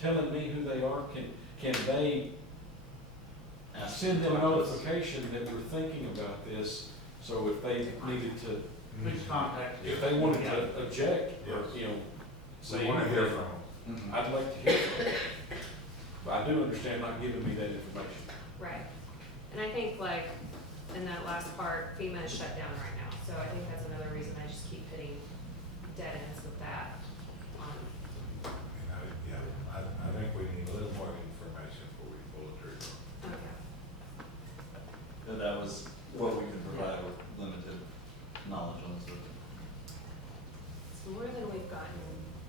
telling me who they are, can they Ask send them a them to- notification that we're thinking about this? So if they needed to, Please contact. if they wanted to object, or, Yes. you know, say We wanna hear anything, from them. Mhm. I'd like to hear from them. But I do understand not giving me that information. Right. And I think like, in that last part, FEMA is shut down right now, so I think that's another reason I just keep hitting dead ends with that. And I think we need a little more information before we pull the trigger. Okay. That was what we could provide with limited knowledge on the subject. It's more than we've gotten.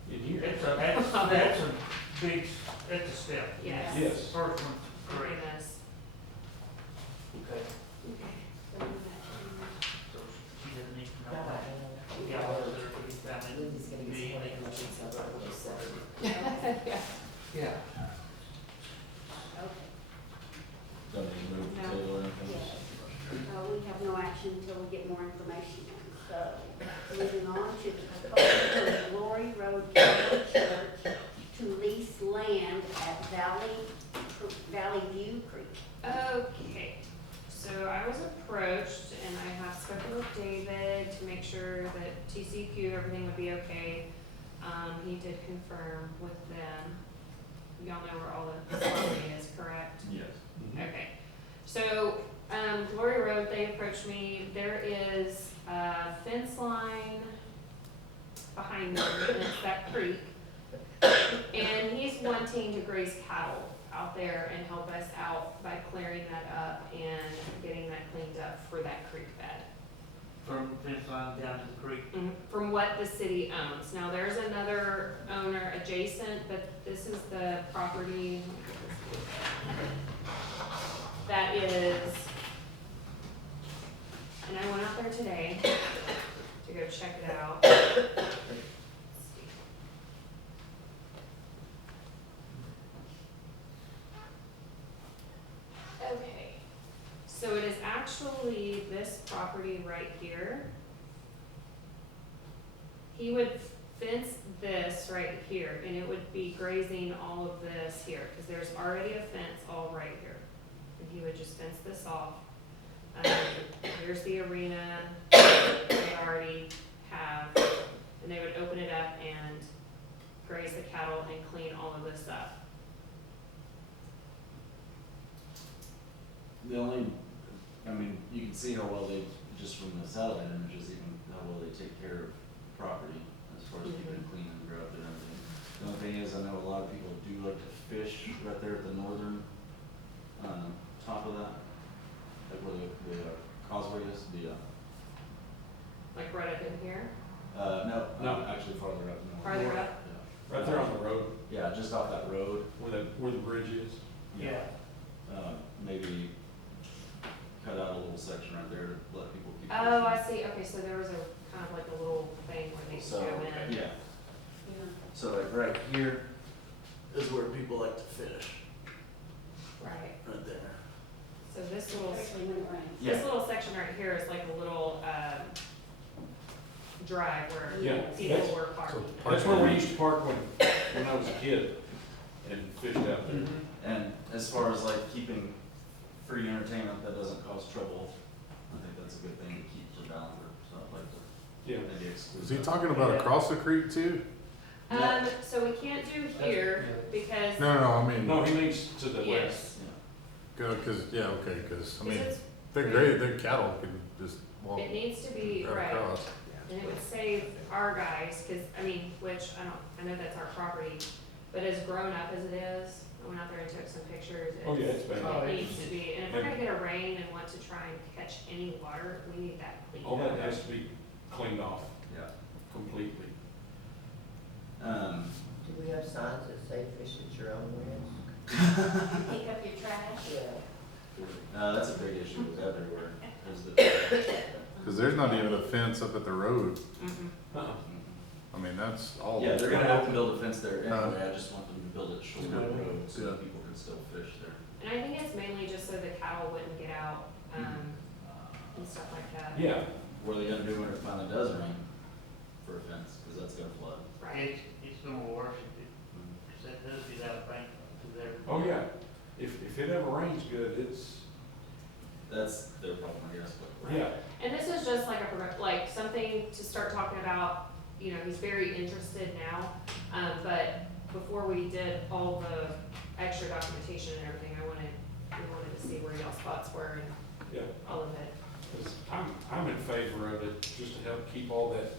In here. That's a big, that's a step. Yes. Yes. First one, Doing correct. this. Okay. So she doesn't need to know that. Yeah, whether it's family, Lindy's gonna get me, some they can information, see so about we'll just whatever. Yeah. Yeah. Okay. Don't need to move the No. table or anything? We have no action until we get more information. So, moving on to the proposal of Glory Road Catholic Church to lease land at Valley View Creek. Okay, so I was approached and I have spoken with David to make sure that TCQ, everything would be okay. He did confirm with them. Y'all know where all the property is, correct? Yes. Okay, so, Glory Road, they approached me, there is a fence line behind them, and it's that creek. And he's wanting to graze cattle out there and help us out by clearing that up and getting that cleaned up for that creek bed. From fence line down to the creek. From what the city owns. Now, there's another owner adjacent, but this is the property that is, and I went out there today to go check it out. Let's see. Okay, so it is actually this property right here. He would fence this right here, and it would be grazing all of this here, because there's already a fence all right here. And he would just fence this off. Here's the arena they already have, and they would open it up and graze the cattle and clean all of this up. The only, I mean, you can see how well they, just from the satellite images, even how well they take care of property as far as keeping it clean and grubbed and everything. The only thing is, I know a lot of people do like to fish right there at the northern, top of that, like where the causeway is, Like right up in here, no, No. actually farther up. No. farther up. Right there on the road, Yeah, just off that road. where the bridge is. Yeah. Maybe cut out a little section right there to let people keep. Oh, I see, okay, so there was a, kind of like a little thing where they So, could go in. yeah, so like right here is where people like to fish, Right, right there. so this little, Especially when it rains. Yeah. this little section right here is like a little, drive where Yeah, people that's- were parking. That's where we used to park when I was a kid and fished out there. And as far as like keeping free entertainment that doesn't cause trouble, I think that's a good thing to keep for Ballinger, so I'd like to Yeah. maybe exclude. Is he that. talking about across the creek too? So we can't do here because, No, I mean, No, he means to the west. yes, good, cause, yeah, okay, cause, I mean, because they're great, their cattle can just walk it needs to be, right right, across. and it would save our guys, cause, I mean, which, I know that's our property, but as grown up as it is, I went out there and took some pictures. Oh, yeah, it's bad. Oh, It it's- needs to be, and if we're gonna get a rain and want to try and catch any water, we need that cleaned All that up. has to be cleaned off Yeah. completely. Do we have signs that say fish at your own risk? Pick up your trash. Yeah. That's a big issue with everywhere, is the. Cause there's not even a fence up at the road, Mhm. Uh-uh. I mean, that's all. Yeah, they're gonna have to build a fence there anyway, I just want them to build it short of the road so Yeah. that people can still fish there. And I think it's mainly just so the cattle wouldn't get out, and stuff like that. Yeah, What are they gonna do when it finally does rain for a fence, cause that's gonna flood. Right, It's gonna work if it, cause that does get out good, it's, That's their problem, I guess, but. yeah, And this is just like like something to start talking about, you know, he's very interested now. But before we did all the extra documentation and everything, we wanted to see where y'all's thoughts were and yeah. all of it. 'Cause I'm in favor of it, just to help keep all that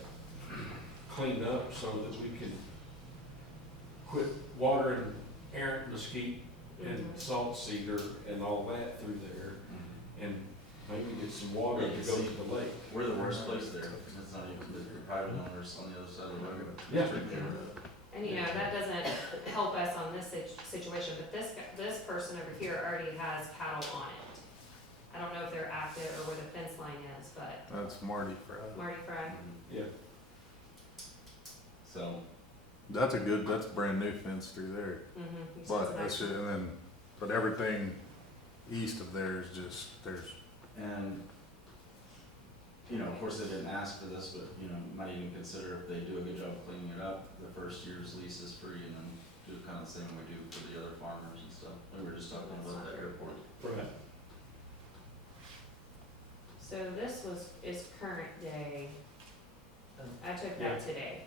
cleaned up so that we can quit watering errant mesquite and Mhm. salt cedar and all that through there, and maybe get some water Yeah, to you go see. to the lake. We're the worst place there, it's not even, the private owners on the other side of the road. Yeah. Take care of it. And you know, that doesn't help us on this situation, but this person over here already has cattle on it. I don't know if they're active or where the fence line is, but That's Marty Fry. Marty Fry. Yeah, So, That's a brand new fence through there. Mm-hmm. But that's it, and then, but everything east of there is just, and, you know, of course, they didn't ask for this, but, you know, might even consider if they do a good job of cleaning it up, the first year's lease is free, and then do kind of the same we do for the other farmers and stuff. We were just talking about that airport. right. So this is current day. I took Yeah. that today.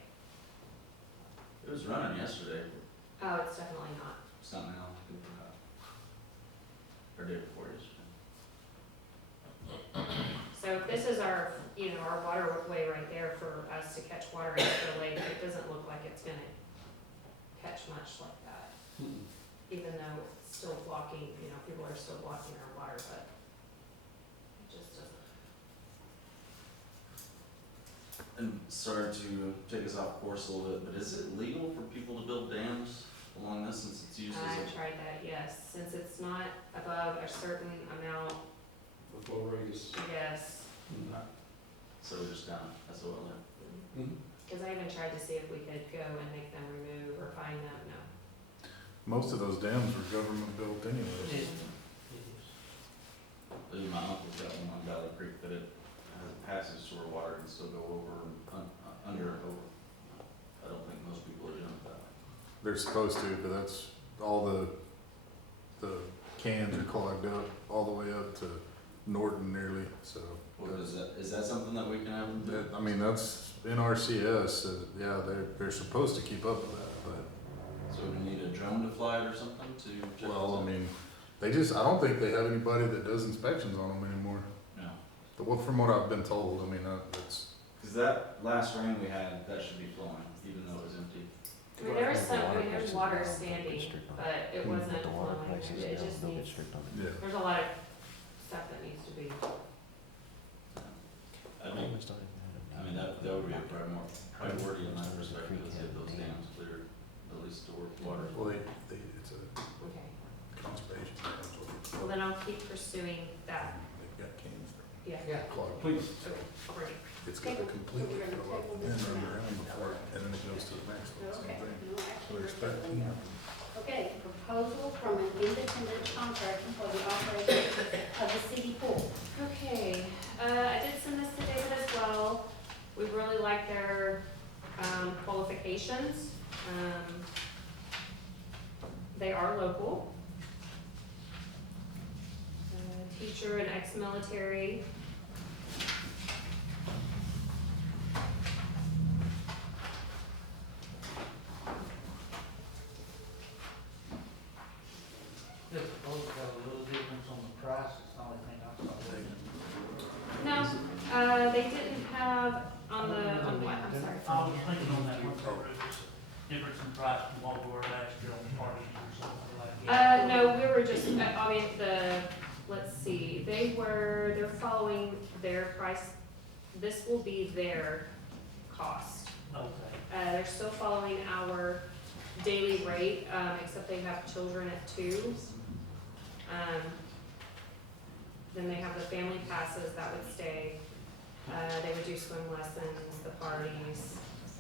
It was running yesterday, Oh, it's definitely not. it's not now, or day before yesterday. So if this is our, you know, our waterway right there for us to catch water into the lake, it doesn't look like it's gonna catch much like that. Mm-mm. Even though it's still blocking, you know, people are still blocking our water, but it just doesn't. And sorry to take us off course a little bit, but is it legal for people to build dams along this since it's used as I a? tried that, yes, since it's not above a certain amount, The flow rate is. yes. So we're just down, that's what we're. Mhm. Cause I even tried to see if we could go and make them remove or find them, no. most of those dams were government built anyways. It is. My uncle's got one on Valley Creek that it has a passage to where water can still go over and under and over. I don't think most people are doing that. They're supposed to, but that's all the cans are clogged up all the way up to Norton nearly, so. What is that something that we can have them do? I mean, that's NRCS, yeah, they're supposed to keep up with that, but, So we need a drone to fly it or something to check well, those I out? mean, I don't think they have anybody that does inspections on them anymore. No, From what I've been told, I mean, that's, cause that last rain we had, that should be flowing, even though it was empty. I mean, there was some, I mean, there's water standing, but it wasn't flowing, it just needs, yeah. there's a lot of stuff that needs to be. I mean, that would be a priority in that perspective, is get those dams cleared, at least to work water. Well, it's a Okay, conservation, that's what well then I'll keep pursuing that, they've got cans yeah. clogged. Please. Okay, already. It's got to completely fill up and run around before, and then it goes to the next one, Okay, same thing. no action. So there's 13. Okay, proposal from an independent contractor for the operation of the city pool. Okay, I did send this to David as well. We really like their, qualifications. They are local. Teacher and ex-military. This supposed to have a little difference on the price, it's the only thing I saw. No, they didn't have on what, I'm sorry. I was thinking on that one, there was a difference in price from what we were last year on parties or something like that. No, we were just, I mean, let's see, they're following their price. This will be their cost. Okay. They're still following our daily rate, except they have children at 2. Then they have the family passes that would stay. They would do swim lessons, the parties.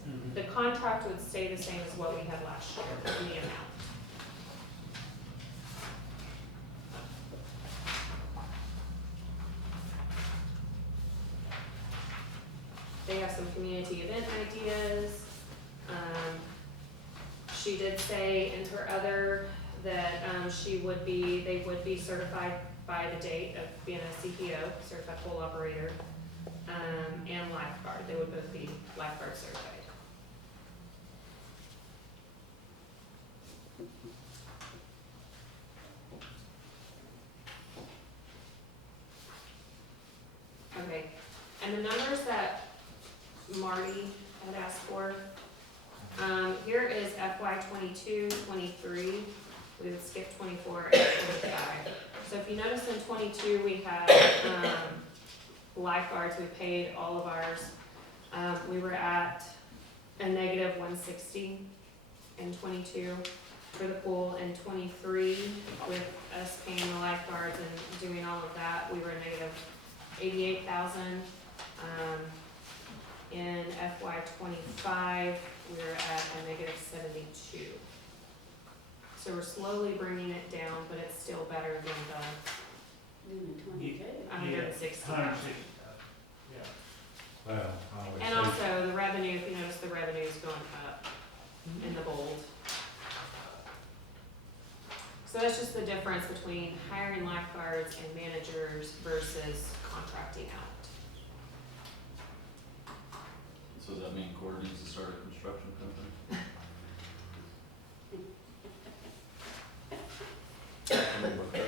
Mhm. The contract would stay the same as what we had last year, in the amount. They have some community event ideas. She did say in her other that, they would be certified by the date of being a CPO, certified pool operator, and lifeguard. They would both be lifeguard certified. Okay, and the numbers that Marty had asked for, here is FY 22-23. We would skip 24 and 25. So if you notice in 22, we had, lifeguards, we paid all of ours. We were at a negative 160 in 22 for the pool. In 23, with us paying the lifeguards and doing all of that, we were negative 88,000. In FY 25, we're at a negative 72. So we're slowly bringing it down, but it's still better than the Unit 22. 160. 160, yeah. Well, I always And say, also the revenue, if you notice, the revenue is going up in the bold. So that's just the difference between hiring lifeguards and managers versus contracting out. So does that mean Cory needs to start a construction company? I'm good with that.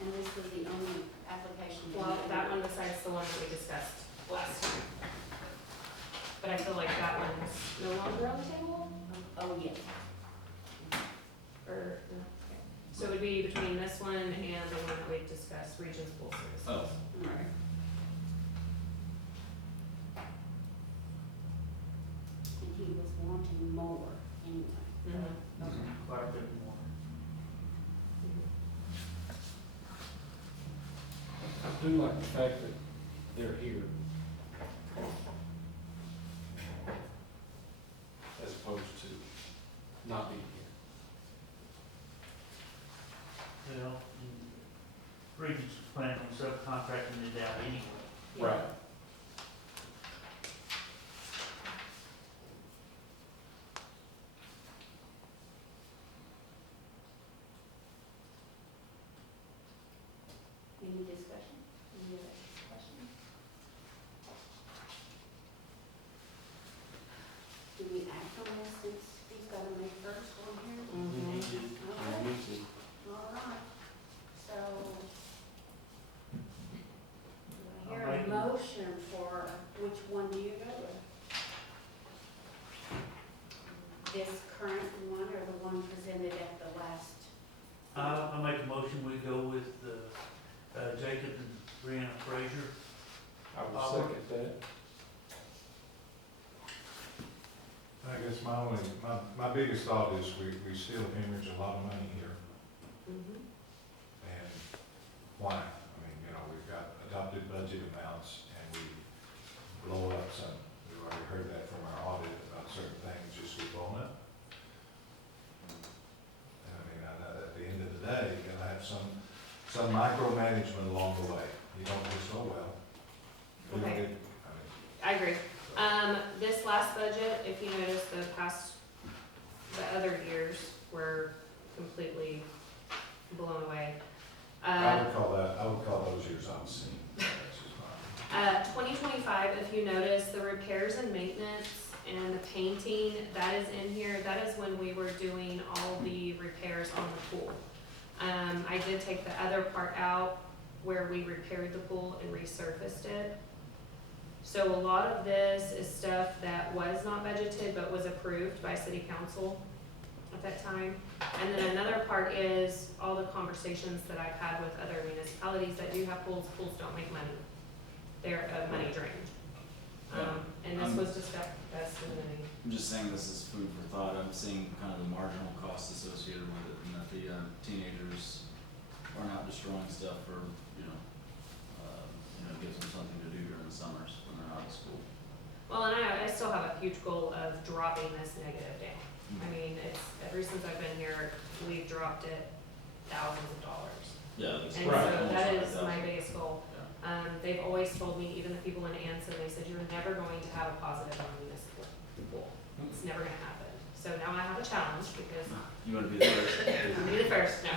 And this was the only application. Well, that one besides the one that we discussed last time. But I feel like that one's no longer on the table, Oh, yes. or, no, okay. So it would be between this one and the one that we discussed, Regions Pool Services. Oh. Alright. And he was wanting more anyway. Mhm. Okay. Quite a bit more. I do like the fact that they're here. As opposed to not being here. Well, Regents was planning on subcontracting it out anyway. Yeah. Any discussion? Any other discussion? Do we act on this since he's got to make first one here? Mhm. Okay, all right. So, do I hear I'll a make a- motion for which one do you go with? This current one or the one presented at the last? I make a motion, we go with, Jacob and Brianna Frazier. I would Power. second that. I guess my biggest thought is we still hemorrhage a lot of money here, Mhm. and why? I mean, we've got adopted budget amounts, and we blow up some. We've already heard that from our audit about certain things just get blown up. And I mean, at the end of the day, you gotta have some micromanagement along the way. You don't just, oh, well. we don't Okay. get- I mean, I agree. This last budget, if you notice, the other years were completely blown away. I would call those years obscene. That's just mine. 2025, if you notice, the repairs and maintenance and the painting, that is in here, that is when we were doing all the repairs on the pool. I did take the other part out where we repaired the pool and resurfaced it. So a lot of this is stuff that was not budgeted but was approved by city council at that time. And then another part is all the conversations that I've had with other municipalities that do have pools. Pools don't make money. They're a money drain. And this was discussed in the meeting. I'm just saying this is food for thought. I'm seeing kind of the marginal costs associated with it, and that the teenagers are not destroying stuff for, gives them something to do during the summers when they're not at school. Well, and I still have a huge goal of dropping this negative down. I mean, it's, ever since I've been here, we've dropped it thousands of dollars. Yeah, that's And right. so Almost that like is $1,000. my biggest goal. Yeah. they've always told me, even the people in Anson, they said, you're never going to have a positive on a municipal pool. It's never gonna happen. So now I have a challenge because You wanna be the first? I'm be the first, no.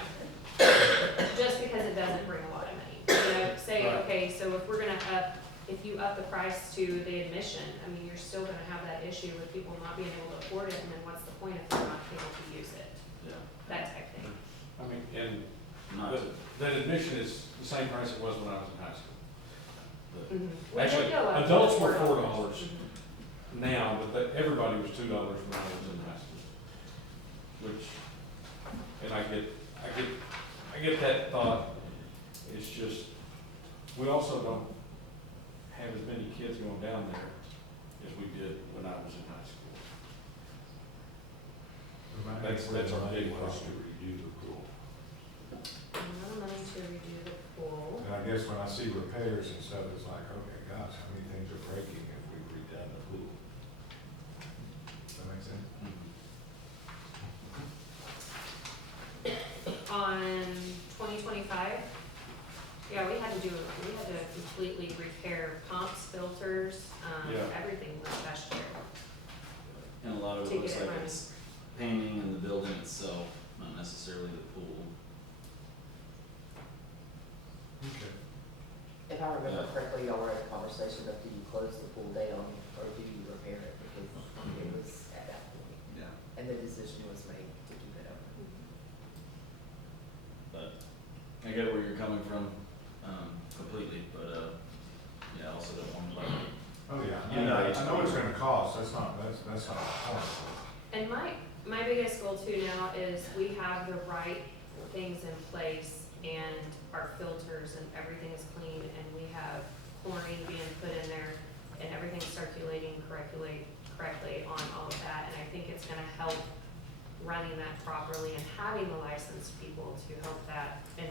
Just because it doesn't bring a lot of money. You know, say, Right. okay, so if we're gonna if you up the price to the admission, I mean, you're still gonna have that issue with people not being able to afford it, and then what's the point if they're not able to use it? Yeah. That type thing. I mean, and Not to, that admission is the same price it was when I was in high school. Mm-hmm. Actually, adults were $4 now, but everybody was $2 when I was in high school. Which, and I get that thought, it's just, we also don't have as many kids going down there as we did when I was in high school. That's our big cost to problem. redo the pool. No money to redo the pool. And I guess when I see repairs and stuff, it's like, okay, gosh, how many things are breaking if we've redone the pool? Does that make sense? On 2025, yeah, we had to completely repair pumps, filters, Yeah. everything last year. and a lot of To it looks get it like running. it's painting in the building itself, not necessarily the pool. Okay. If I remember correctly, y'all were in a conversation of do you close the pool down or do you repair it? Because it was at that point, Yeah. and the decision was made to keep it open. But I get where you're coming from, completely, but, yeah, I also don't want to like, Oh, yeah, You know, I know it's gonna cost, that's not the point. And my biggest goal too now is we have the right things in place and our filters and everything is clean and we have chlorine being put in there and everything's circulating correctly on all of that. And I think it's gonna help running that properly and having the licensed people to help that and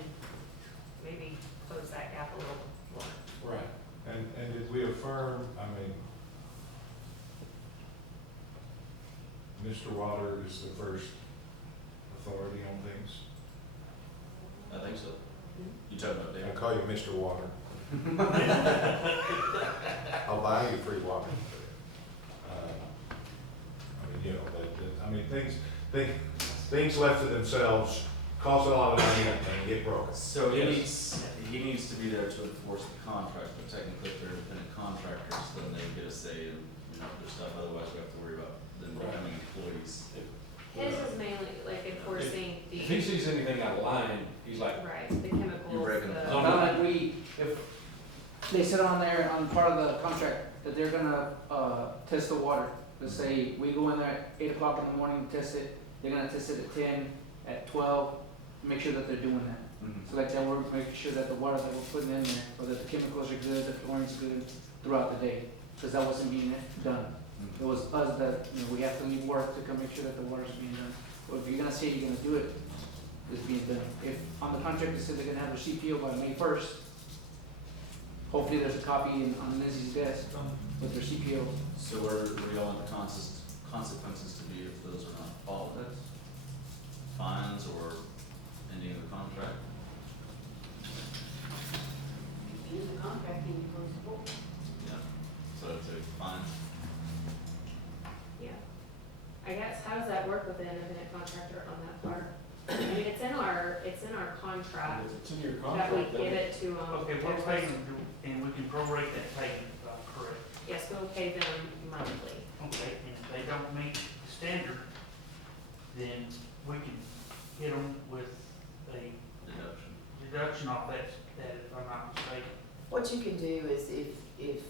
maybe close that gap a little more. Right. And did we affirm, I mean, Mr. Water is the first authority on things? I think so. You talking about I David? call you Mr. Water. I'll buy you free water. I mean, you know, things left to themselves cost a lot of money and get broken. So Yes. he needs to be there to enforce the contract, but technically if they're independent contractors, then they get a say in, their stuff, otherwise we have to worry about them becoming employees. His is mainly like enforcing If he the, sees anything out of line, he's like, right, the chemicals, You reckon- the. No, Not like if they said on there, on part of the contract, that they're gonna, test the water. Let's say we go in there at 8 o'clock in the morning, test it, they're gonna test it at 10, at 12, make sure that they're doing that. So like that, we're making sure that the water that we're putting in there, or that the chemicals are good, the chlorine's good throughout the day, because that wasn't being done. It was us that, we have to leave work to come make sure that the water's being done. But if you're gonna say you're gonna do it, it's being done. If on the contract it says they're gonna have their CPO by May 1st, hopefully there's a copy on Lindsay's desk with their CPO. So where y'all want the consequences to be if those are not followed? Fines or ending of the contract? In the contract, you close the pool. Yeah, so it's a fine. Yeah. I guess, how does that work with the independent contractor on that part? I mean, it's in our contract it's in your that contract. we doesn't give it? it to, Okay, we're paying, and we can prorate that payment, if I'm correct. yes, we'll pay them monthly. Okay, and if they don't meet the standard, then we can hit them with a Deduction. deduction off that, if I'm not mistaken. What you can do is if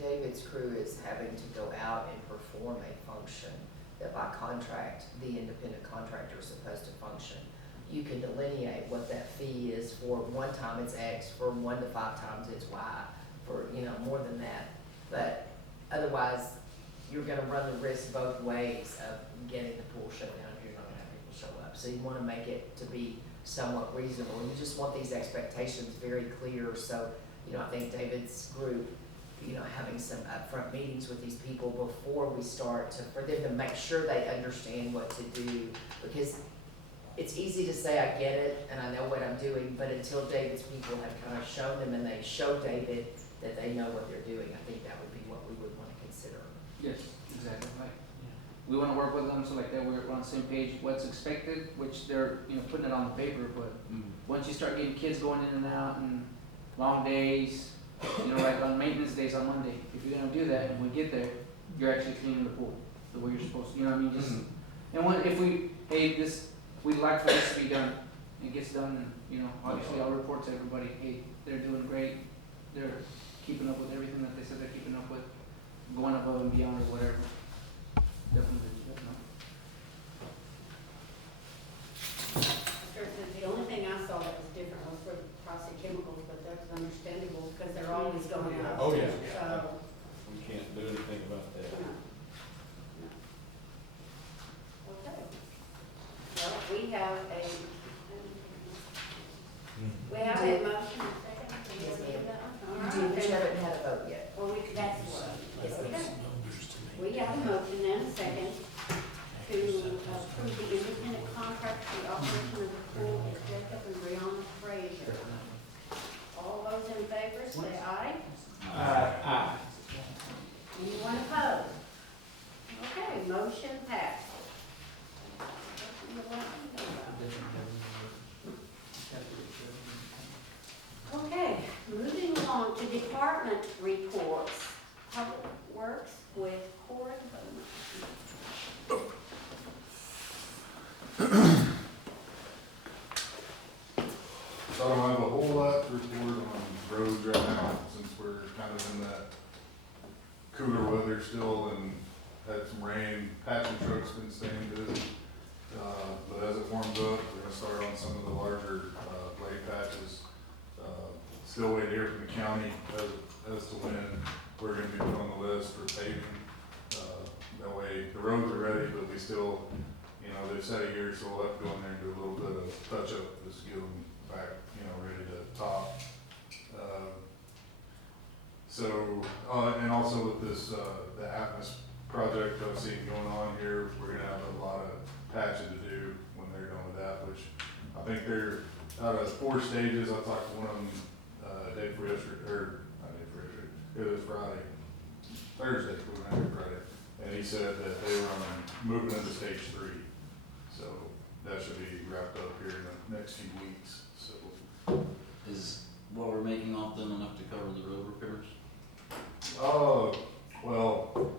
David's crew is having to go out and perform a function that by contract, the independent contractor is supposed to function, you can delineate what that fee is for. One time it's X, for 1 to 5 times it's Y, for, more than that. But otherwise, you're gonna run the risk both ways of getting the pool shut down, if you're not gonna have people show up. So you wanna make it to be somewhat reasonable. You just want these expectations very clear, so, I think David's group, having some upfront meetings with these people before we start for them to make sure they understand what to do. Because it's easy to say, I get it, and I know what I'm doing, but until David's people have kind of shown them and they show David, that they know what they're doing, I think that would be what we would wanna consider. Yes, exactly, like, we wanna work with them so like that we're on the same page, what's expected, which they're, you know, putting it on the paper, but once you start getting kids going in and out and long days, you know, like on maintenance days on Monday, if you're gonna do that and we get there, you're actually cleaning the pool the way you're supposed to, you know what I mean, just, and when, if we, hey, this, we'd like for this to be done, it gets done, and, you know, obviously I'll report to everybody, hey, they're doing great, they're keeping up with everything that they said they're keeping up with, going above and beyond or whatever. Definitely, definitely. The only thing I saw that was different was for the price of chemicals, but that's understandable, because they're always going up. Oh, yeah. So, We can't do anything about that. no. No. Okay. Well, we have a motion and second. Yes, ma'am. All You right. do, but you haven't had a vote yet. Well, that's what. Yes, ma'am. Okay. We have a motion and a second to approve the independent contract for the operation of the pool at Jacob and Brianna Fraser. All those in favor say aye. Aye. Anyone opposed? Okay, motion passed. Okay, moving along to department reports. Public Works with Corin Bowman. So I don't have a whole lot to report on roads right now, since we're kind of in that cooler weather still and had some rain. Patching truck's been staying busy. But as it warms up, we're gonna start on some of the larger, blade patches. Still waiting to hear from the county as to when we're gonna be put on the list for paving. That way, the roads are ready, but we still, you know, they've set a year, so we'll have to go in there and do a little bit of touch up, just to get them back, you know, ready to top. And also with this, the Atmos project I've seen going on here, we're gonna have a lot of patching to do when they're done with that, which I think they're out of 4 stages. I talked to one of them, day before yesterday, or not day before yesterday, it was Thursday, we went out here Friday, and he said that they were moving into stage 3, so that should be wrapped up here in the next few weeks, so. Is what we're making off them enough to cover the road repairs? Well,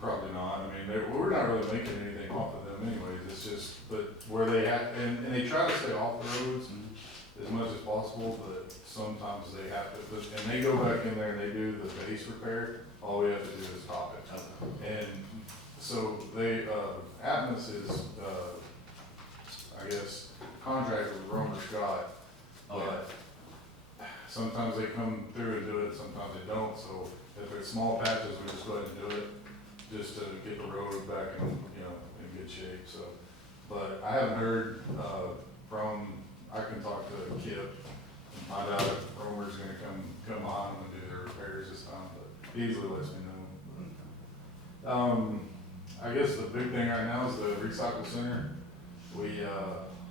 probably not. I mean, we're not really making anything off of them anyways. It's just, but where they have, and they try to stay off the roads as much as possible, but sometimes they have to, and they go back in there and they do the base repair. All we have to do is top it. And so they, Atmos is, I guess, contracted with Romer Scott. But sometimes they come through and do it, sometimes they don't, so if it's small patches, we just go ahead and do it, just to get the road back in, you know, in good shape, so. But I haven't heard, I can talk to Kip and find out if Romer's gonna come on and do their repairs this time, but he usually lets me know. I guess the big thing right now is the recycle center. We,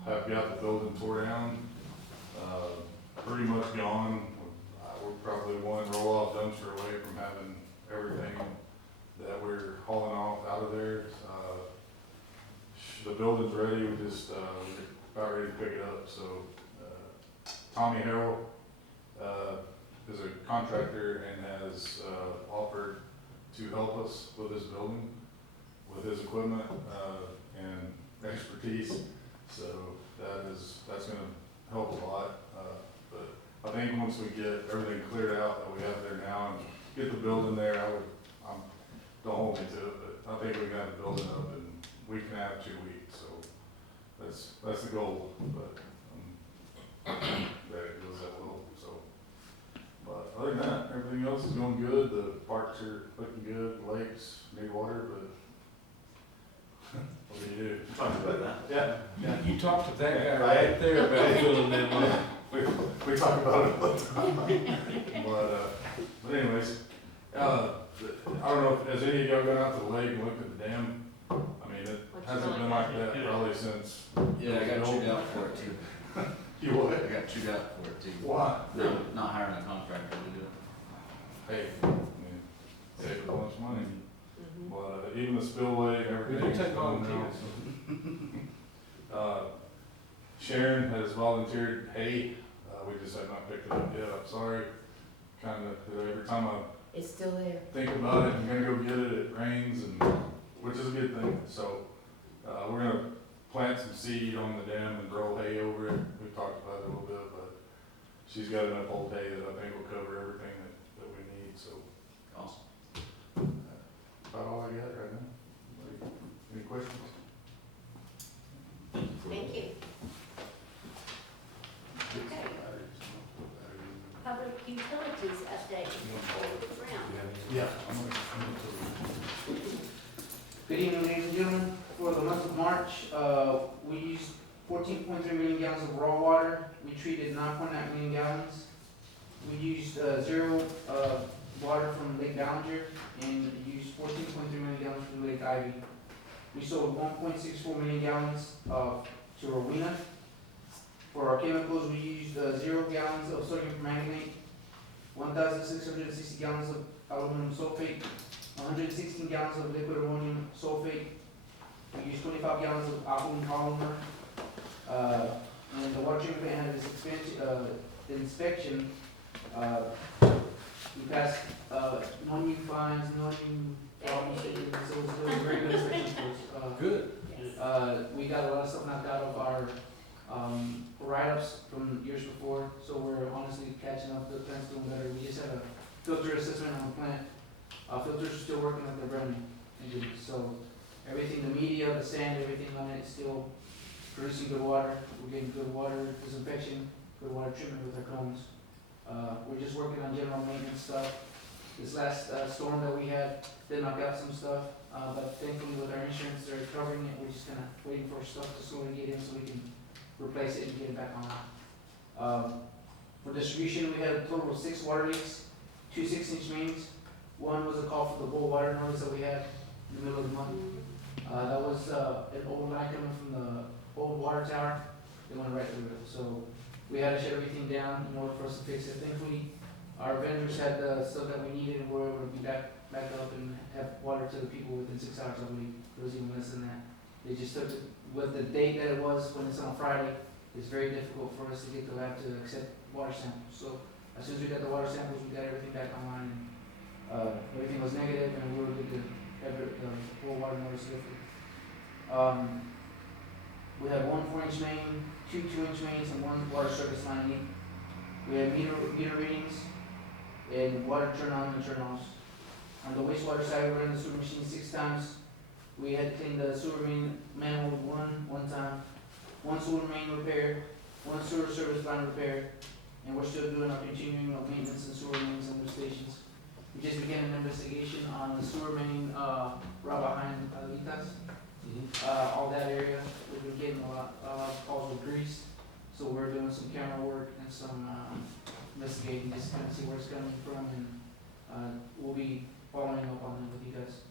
have got the building tore down. Pretty much gone. We're probably one roll-off dumpster away from having everything that we're hauling off out of there. The building's ready, we're about ready to pick it up, so, Tommy Harrell, is a contractor and has, offered to help us with this building, with his equipment, and expertise, so that's gonna help a lot. But I think once we get everything cleared out that we have there now and get the building there, don't hold me to it, but I think we got the building up in week and a half, 2 weeks, so that's the goal, but, that it goes that low, so. But other than that, everything else is going good, the parks are looking good, lakes need water, but what do you do? Talked about that. Yeah. You talked to that guy right there about filling them up. We talk about it all the time. But anyways, I don't know, has any of y'all gone out to the lake and looked at the dam? I mean, it hasn't been like that probably since. Yeah, I got chewed out for it too. You what? I got chewed out for it too. Why? No, not hiring a contractor to do it. spillway, We everything. do take volunteers. Sharon has volunteered hay, we just have not picked it up yet, I'm sorry. Kinda, 'cause every time I It's still there. think about it, I'm gonna go get it, it rains, and, which is a good thing, so, we're gonna plant some seed on the dam and grow hay over it, we talked about it a little bit, but she's got enough old hay that I think will cover everything that we need, so, Awesome. about all I got right now. Any questions? Thank you. Okay. Public utilities update. Brown. Yeah. Good evening, ladies and gentlemen. For the month of March, we used 14.3 million gallons of raw water. We treated 9.9 million gallons. We used zero water from Lake Ballinger and used 14.3 million gallons from Lake Ivy. We sold 1.64 million gallons to Rowena. For our chemicals, we used 0 gallons of sodium permanganate, 1,660 gallons of aluminum sulfate, 116 gallons of liquid ammonium sulfate. We used 25 gallons of alkaline polymer. And the water treatment plant had its inspection. We passed no new fines, no new problems, so it was a very good inspection for us. Good. We got a lot of stuff knocked out of our write-ups from years before, so we're honestly catching up. The plant's doing better. We just had a filter assessment on the plant. Filters are still working like they're brand new. So everything, the media, the sand, everything on it is still producing good water. We're getting good water disinfection, good water treatment with our cones. We're just working on general maintenance stuff. This last storm that we had did knock out some stuff, but thankfully with our insurance, they're covering it. We're just kind of waiting for stuff to slowly get in so we can replace it and get it back on. For distribution, we had a total of 6 water leaks, 2 6-inch mains. One was a call for the bull water notice that we had in the middle of the month. That was an old line coming from the old water tower. They went right through it. So we had to shut everything down in order for us to fix it. Thankfully, our vendors had the stuff that we needed and we were able to be back up and have water to the people within 6 hours. I believe it was even less than that. They just took it with the date that it was when it's on Friday. It's very difficult for us to get the lab to accept water samples. So as soon as we got the water samples, we got everything back online. And, everything was negative, and we were good to have the full water notice lifted. We had 1 4-inch main, 2 2-inch mains, and 1 water service line leak. We had meter readings and water turn on and turn offs. On the wastewater side, we ran the sewer machine 6 times. We had to clean the sewer main manhole one time, 1 sewer main repair, 1 sewer service line repair, and we're still doing our continuing of maintenance and sewer mains and lift stations. We just began an investigation on the sewer main right behind Litas. All that area, we've been getting a lot of calls with grease, so we're doing some camera work and some investigating just kind of see where it's coming from, and we'll be following up on it with you guys.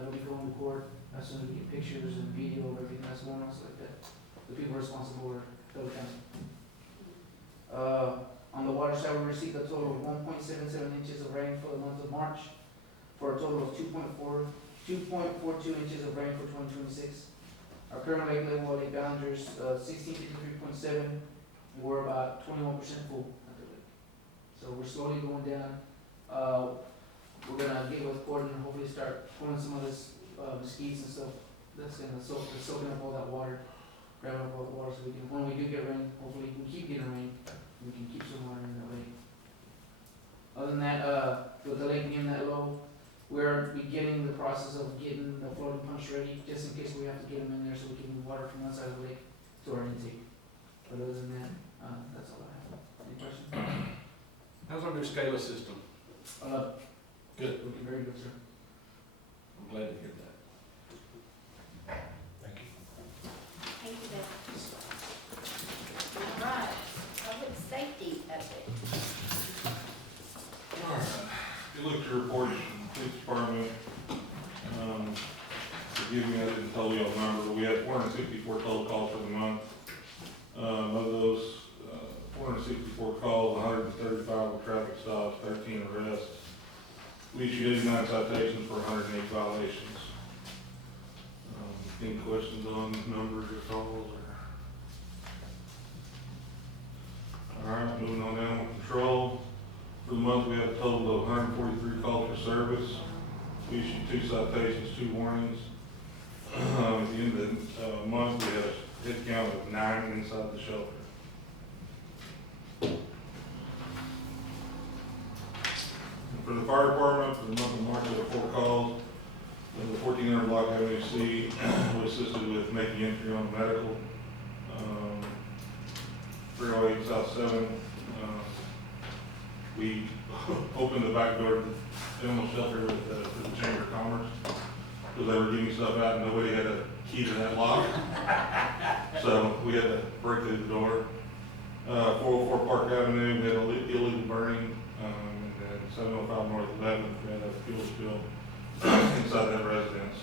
It'll be going to court as soon as we get pictures and video of everything that's going on, so like that. The people responsible are Philip County. On the water side, we received a total of 1.77 inches of rain for the month of March, for a total of 2.42 inches of rain for 2026. Our current lake level at Lake Ballinger is 1653.7, and we're about 21% full at the lake. So we're slowly going down. We're gonna get with Gordon and hopefully start pulling some of this mesquites and stuff that's gonna soaking up all that water, grabbing up all the water, so we can, when we do get rain, hopefully we keep getting rain, we can keep some water in the lake. Other than that, with the lake being that low, we're beginning the process of getting the floating pumps ready, just in case we have to get them in there so we can move water from one side of the lake to our intake. But other than that, that's all I have. Any questions? How's our new SCADA system? Good. Looking very good, sir. I'm glad to hear that. Thank you. Thank you, Beth. All right, public safety update. Alright, if you look at your report from the police department, forgive me, I didn't tell you all the number, but we had 464 total calls for the month. Of those 464 calls, 135 were traffic stops, 13 arrests. We issued 89 citations for 108 violations. Any questions on numbers or calls or? Alright, moving on to animal control. For the month, we had a total of 143 calls for service. We issued 2 citations, 2 warnings. At the end of the month, we had a hit count of 9 inside the shelter. For the fire department, for the month of March, we had 4 calls. In the 1400 block Avenue C, we assisted with making entry on the medical. 308 South 7, we opened the back door to the animal shelter with the Chamber of Commerce, because they were getting stuff out and nobody had a key to that lock. So we had to break through the door. 404 Park Avenue, we had illegal burning, and then 705 North 11th, we had a fuel spill inside that residence.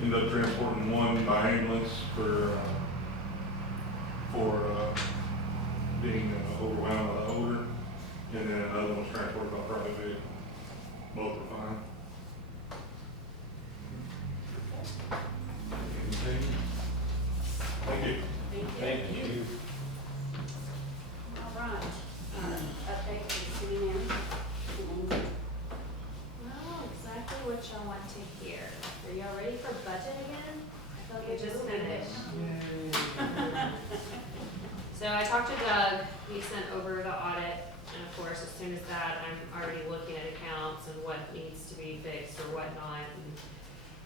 Ended up transporting 1 by ambulance for being overwhelmed by the odor, and then another one was transported by private vehicle. Both were fine. Anything? Thank you. Thank you. All right, update for city manager. Well, exactly what y'all want to hear. Are y'all ready for budget again? I thought we just finished. So I talked to Doug, he sent over the audit, and of course, as soon as that, I'm already looking at accounts and what needs to be fixed or whatnot. And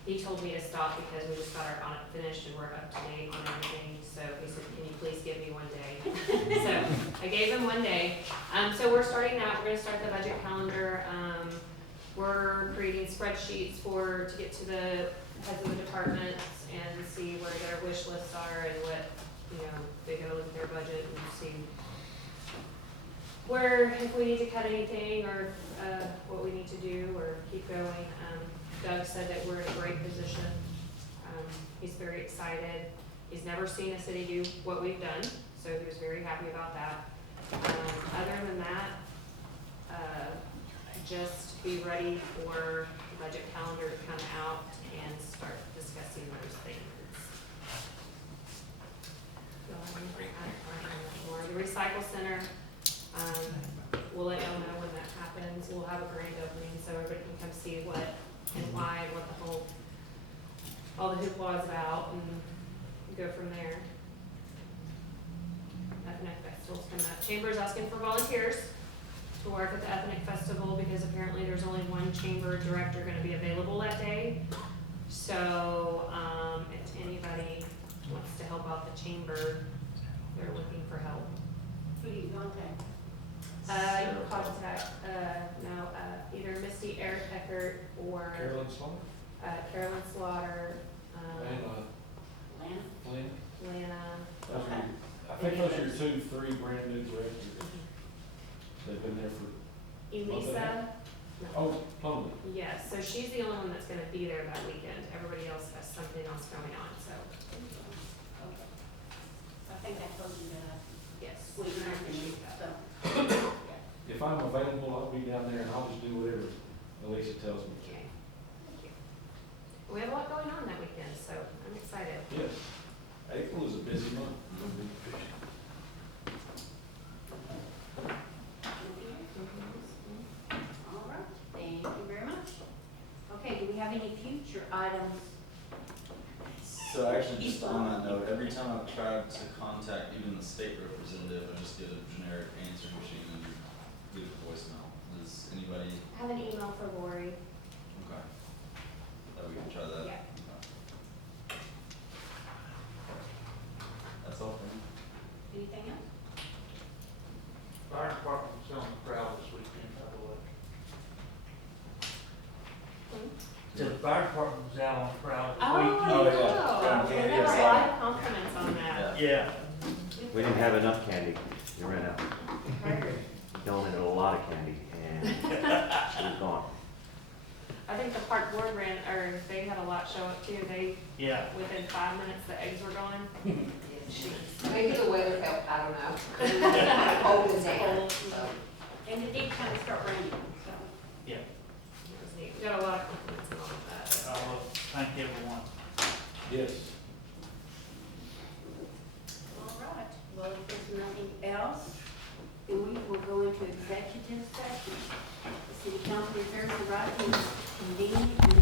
he told me to stop because we just got our audit finished and we're up to date on everything. So he said, can you please give me 1 day? So I gave him 1 day. So we're starting that, we're gonna start the budget calendar. We're creating spreadsheets to get to the heads of the departments and see where their wish lists are and what, they gotta look at their budget and see where, if we need to cut anything or, what we need to do or keep going. Doug said that we're in a great position. He's very excited. He's never seen a city do what we've done, so he was very happy about that. Other than that, just be ready for the budget calendar to come out and start discussing those things. The recycle center, we'll let y'all know when that happens. We'll have a grand opening so everybody can come see what and why, what the whole, all the hoopla is about, and go from there. Ethnic Festival's coming up. Chamber's asking for volunteers to work at the Ethnic Festival because apparently there's only 1 chamber director gonna be available that day. So, if anybody wants to help out the chamber, they're looking for help. Who do you contact? You can contact, either Misty Eric Eckert or Carolyn Slaughter? Carolyn Slaughter, And, Lana? Lynn? Lana. Those are- I think those are 2, 3 brand new directors. They've been there for, Elisa. oh, totally. Yes, so she's the only one that's gonna be there that weekend. Everybody else has something else going on, so, Okay. I think I told you that. yes. We I appreciate that. so. If I'm available, I'll be down there and I'll just do whatever Alicia tells me. Okay, thank you. We have a lot going on that weekend, so I'm excited. Yes. April is a busy month. All right, thank you very much. Okay, do we have any future items? So actually, just on that note, every time I've tried to contact even the state representative, I just get a generic answering machine and get a voicemail. Does anybody, I have an email for Lori. okay, that we can try that? Yeah. Okay. That's all for me. Anything else? Fire department's on the prowl this weekend, by the way. The fire department was out on the prowl Oh, this I weekend. know. yeah. We Yeah. have a lot of compliments on that. Yeah. We didn't have enough candy. You ran out. Heard. You donated a lot of candy and it was gone. I think the park board they had a lot show up too. Yeah. Within 5 minutes, the eggs were gone. Maybe the weather helped, I don't know. Cold as hell, so. And it did kind of start raining, so. Yeah. It was neat. We got a lot of compliments on all of that. Thank everyone. Yes. All right, well, if there's nothing else, then we will go into executive session. The city council reserves the right to convene